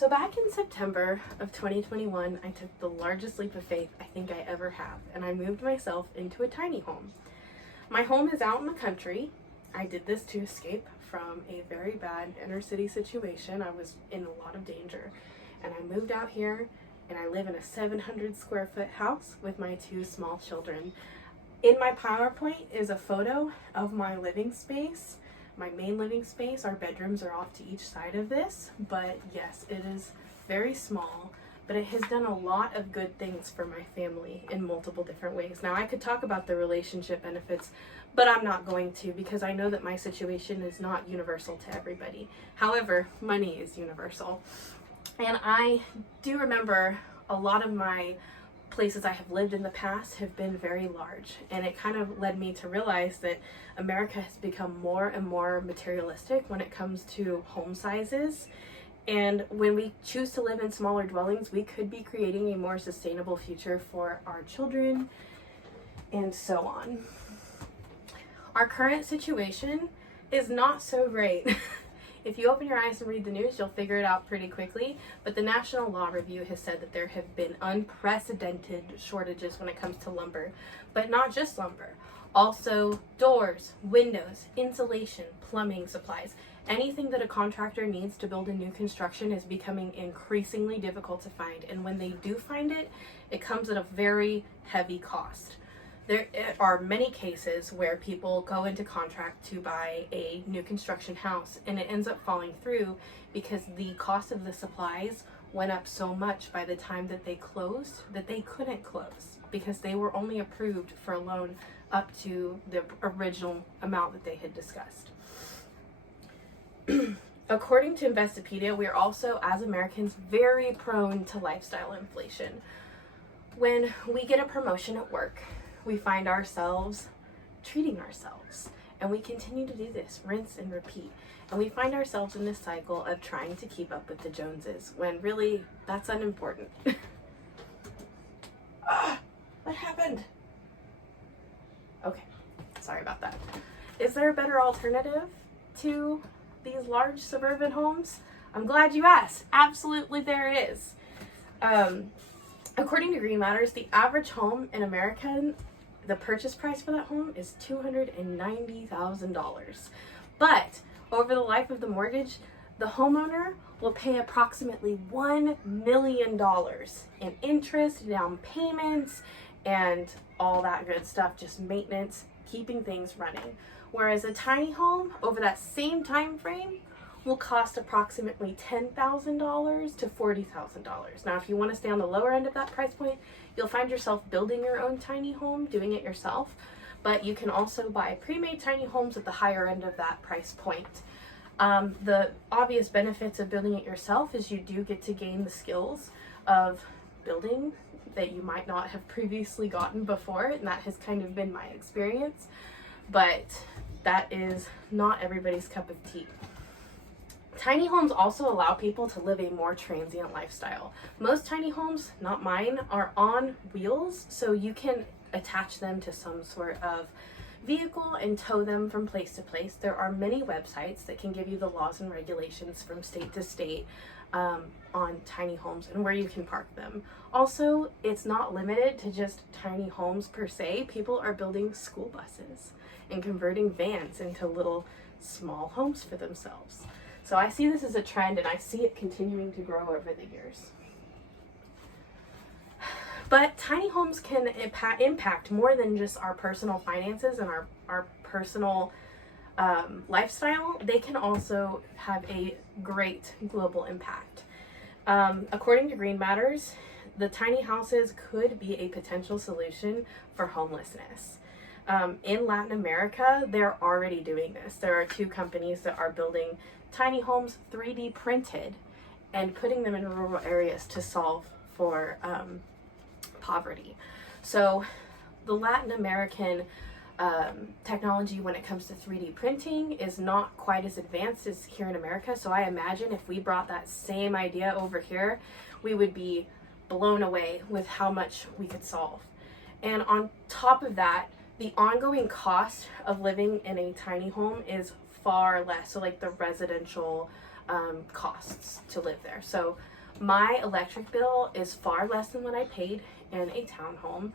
So back in September of 2021, I took the largest leap of faith I think I ever have, and I moved myself into a tiny home. My home is out in the country. I did this to escape from a very bad inner city situation. I was in a lot of danger, and I moved out here, and I live in a 700 square foot house with my 2 small children. In my PowerPoint is a photo of my living space. My main living space. Our bedrooms are off to each side of this, but yes, it is very small, but it has done a lot of good things for my family in multiple different ways. Now, I could talk about the relationship benefits, but I'm not going to, because I know that my situation is not universal to everybody. However, money is universal. And I do remember a lot of my places I have lived in the past have been very large, and it kind of led me to realize that America has become more and more materialistic when it comes to home sizes. And when we choose to live in smaller dwellings, we could be creating a more sustainable future for our children and so on. Our current situation is not so great. If you open your eyes and read the news, you'll figure it out pretty quickly. But the National Law Review has said that there have been unprecedented shortages when it comes to lumber. But not just lumber. Also doors, windows, insulation, plumbing supplies. Anything that a contractor needs to build a new construction is becoming increasingly difficult to find. And when they do find it, it comes at a very heavy cost. There are many cases where people go into contract to buy a new construction house, and it ends up falling through because the cost of the supplies went up so much by the time that they closed that they couldn't close because they were only approved for a loan up to the original amount that they had discussed. According to Investopedia, we are also, as Americans, very prone to lifestyle inflation. When we get a promotion at work, we find ourselves treating ourselves, and we continue to do this, rinse and repeat, and we find ourselves in this cycle of trying to keep up with the Joneses when really that's unimportant. What happened? Okay, sorry about that. Is there a better alternative to these large suburban homes? I'm glad you asked. Absolutely there is. According to Green Matters, the average home in America, the purchase price for that home is $290,000. But over the life of the mortgage, the homeowner will pay approximately $1 million in interest, down payments, and all that good stuff, just maintenance, keeping things running. Whereas a tiny home over that same time frame will cost approximately $10,000 to $40,000. Now, if you want to stay on the lower end of that price point, you'll find yourself building your own tiny home, doing it yourself, but you can also buy pre-made tiny homes at the higher end of that price point. The obvious benefits of building it yourself is you do get to gain the skills of building that you might not have previously gotten before, and that has kind of been my experience, but that is not everybody's cup of tea. Tiny homes also allow people to live a more transient lifestyle. Most tiny homes, not mine, are on wheels, so you can attach them to some sort of vehicle and tow them from place to place. There are many websites that can give you the laws and regulations from state to state on tiny homes and where you can park them. Also, it's not limited to just tiny homes per se. People are building school buses and converting vans into little small homes for themselves. So I see this as a trend, and I see it continuing to grow over the years. But tiny homes can impact more than just our personal finances and our personal lifestyle. They can also have a great global impact. According to Green Matters, the tiny houses could be a potential solution for homelessness. In Latin America, they're already doing this. There are 2 companies that are building tiny homes 3D printed and putting them in rural areas to solve for poverty. So the Latin American technology when it comes to 3D printing is not quite as advanced as here in America. So I imagine if we brought that same idea over here, we would be blown away with how much we could solve. And on top of that, the ongoing cost of living in a tiny home is far less. So like the residential costs to live there. So my electric bill is far less than what I paid in a townhome.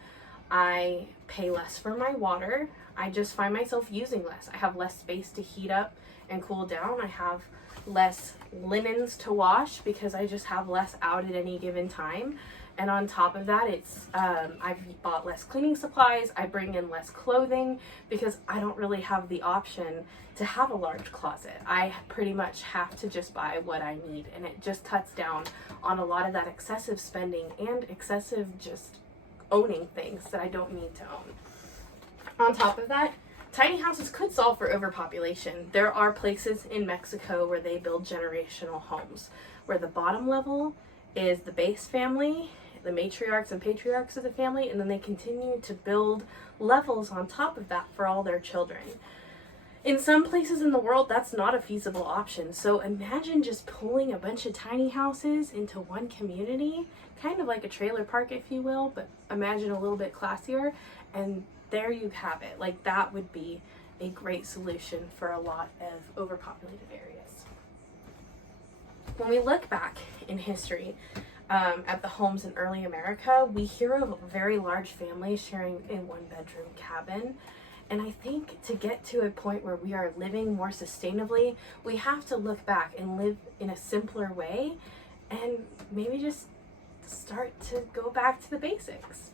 I pay less for my water. I just find myself using less. I have less space to heat up and cool down. I have less linens to wash because I just have less out at any given time. And on top of that, I've bought less cleaning supplies. I bring in less clothing because I don't really have the option to have a large closet. I pretty much have to just buy what I need, and it just cuts down on a lot of that excessive spending and excessive just owning things that I don't need to own. On top of that, tiny houses could solve for overpopulation. There are places in Mexico where they build generational homes, where the bottom level is the base family, the matriarchs and patriarchs of the family, and then they continue to build levels on top of that for all their children. In some places in the world, that's not a feasible option. So imagine just pulling a bunch of tiny houses into one community, kind of like a trailer park, if you will, but imagine a little bit classier, and there you have it. Like, that would be a great solution for a lot of overpopulated areas. When we look back in history at the homes in early America, we hear of very large families sharing a one-bedroom cabin. And I think to get to a point where we are living more sustainably, we have to look back and live in a simpler way and maybe just start to go back to the basics.